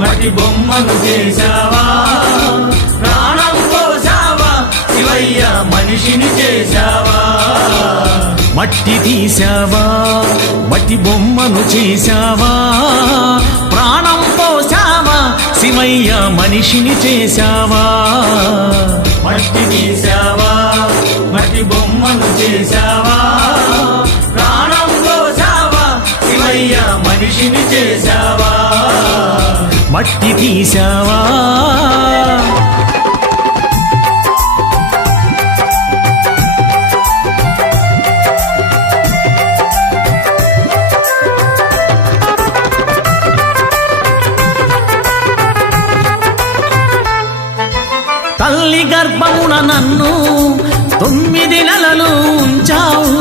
మట్టి బొమ్మను చేశావా, ప్రాణం పోసావా శివయ్య మనిషిని చేశావా. మట్టి తీసావా, మట్టి బొమ్మను చేశావా, ప్రాణం పోసావా శివయ్య మనిషిని చేశావా. మట్టి తీసావా, మట్టి బొమ్మను చేశావా, ప్రాణం పోసావా శివయ్య మనిషిని చేశావా. మట్టి తీసావా. తల్లి గర్భమున నన్ను 9 నెలలు ఉంచావు,